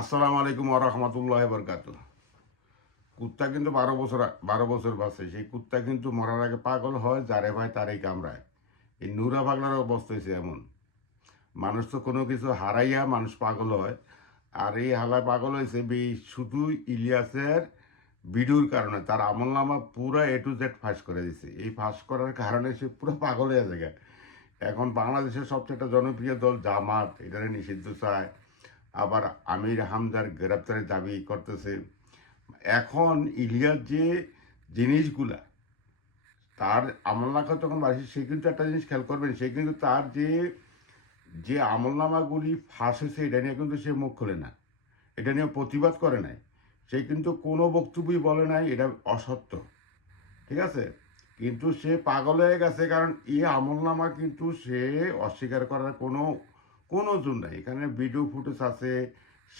আসসালামু আলাইকুম ওরহমতুল্লাহ বরকাত। কুত্তা কিন্তু 12 বছর বাঁচে। সেই কুত্তা কিন্তু মরার আগে পাগল হয়, যারে ভাই তারই কামড়ায়। এই নুরা পাগলার অবস্থা হয়েছে এমন। মানুষ তো কোনো কিছু হারাইয়া মানুষ পাগল হয়, আর এই হালায় পাগল হয়েছে শুধু ইলিয়াসের ভিডিওর কারণে। তার আমলনামা পুরো A to Z ফাঁস করে দিছে। এই ফাঁস করার কারণে সে পুরো পাগল হয়ে যায়। এখন বাংলাদেশের সবচেয়ে একটা জনপ্রিয় দল জামাত এটারে নিষিদ্ধ চায়, আবার আমির হামজার গ্রেপ্তারের দাবি করতেছে। এখন ইলিয়াস যে জিনিসগুলা তার আমলনামা যখন আসে, সে কিন্তু একটা জিনিস খেয়াল করবেন, সে কিন্তু তার যে যে আমলনামাগুলি ফাঁস হয়েছে এটা নিয়ে কিন্তু সে মুখ খোলে না, এটা নিয়ে প্রতিবাদ করে নাই, সে কিন্তু কোনো বক্তব্যই বলে নাই এটা অসত্য, ঠিক আছে। কিন্তু সে পাগল হয়ে গেছে, কারণ এই আমলনামা কিন্তু সে অস্বীকার করার কোনো কোনো জোর নাই। এখানে ভিডিও ফুটেজ আছে,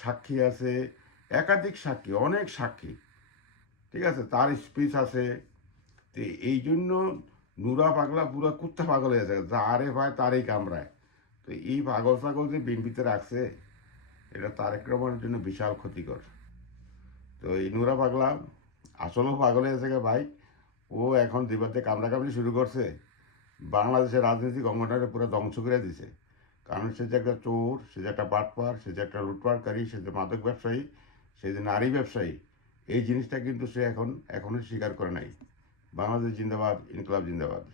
সাক্ষী আছে, একাধিক সাক্ষী, অনেক সাক্ষী, ঠিক আছে, তার স্পিচ আছে। তো এই জন্য নুরা পাগলা পুরো কুত্তা পাগল হয়ে যায়, যারে ভাই তারই কামড়ায়। তো এই পাগল ছাগল যে বিনপিতে রাখছে, এটা তারেক রহমানের জন্য বিশাল ক্ষতিকর। তো এই নুরা পাগলা আসলেও পাগল হয়ে গেছে ভাই। ও এখন দিবাতে কামড়াকামড়ি শুরু করছে, বাংলাদেশের রাজনৈতিক অঙ্গনটাকে পুরো ধ্বংস করে দিছে। কারণ সে যে একটা চোর, সে যে একটা বাটপার, সে যে একটা লুটপাটকারী, সে যে মাদক ব্যবসায়ী, সে যে নারী ব্যবসায়ী, এই জিনিসটা কিন্তু সে এখনো স্বীকার করে নাই। বাংলাদেশ জিন্দাবাদ, ইনকলাব জিন্দাবাদ।